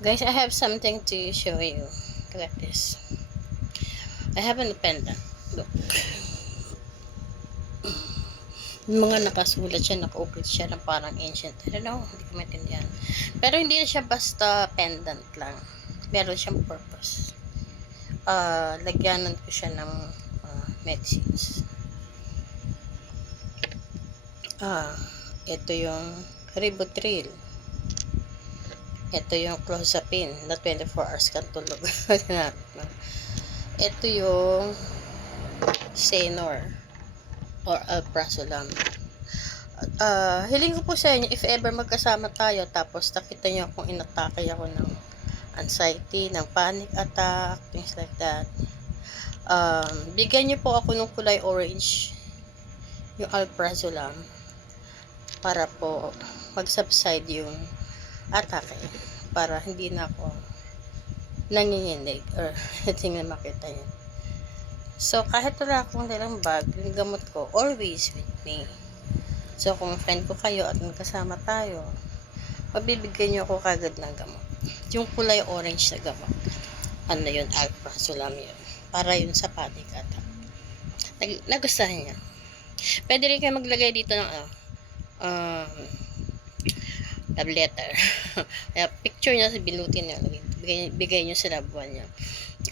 Guys, I have something to show you. Look at this. I have an pendant. Look. Yung mga nakasulat siya, naka-open siya na parang ancient. I don't know, hindi ko maintindihan. Pero hindi na siya basta pendant lang. Meron siyang purpose. Lagyanan ko siya ng medicines. Ito yung Ribotril. Ito yung Clozapine na 24 hours kang tulog. Ito yung Senor or Alprazolam. Hiling ko po sa inyo, if ever magkasama tayo, tapos nakita nyo akong inatake ako ng anxiety, ng panic attack, things like that. Bigyan nyo po ako ng kulay orange, yung Alprazolam, para po mag-subside yung atake, para hindi na ako nanginginig or hindi na makita nyo. So, kahit wala akong dalang bag, yung gamot ko, always with me. So, kung friend ko kayo at magkasama tayo, mabibigyan nyo ako kagad ng gamot. Yung kulay orange na gamot. Ano yun? Alprazolam yun. Para yun sa panic attack. Nagustuhan niya. Pwede rin kayo maglagay dito ng love letter. Kaya picture niya, binutin niya. Bigay niyo sa loved one niya.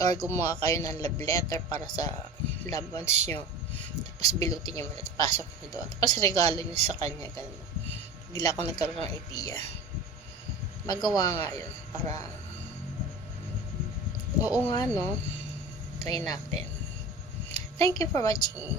Or gumawa kayo ng love letter para sa loved ones niyo. Tapos bilutin niyo muna. Pasok niyo doon. Tapos regalo niyo sa kanya. Ganun. Bigla ko nagkaroon ng idea. Magawa nga yun. Para oo nga no. Try natin. Thank you for watching.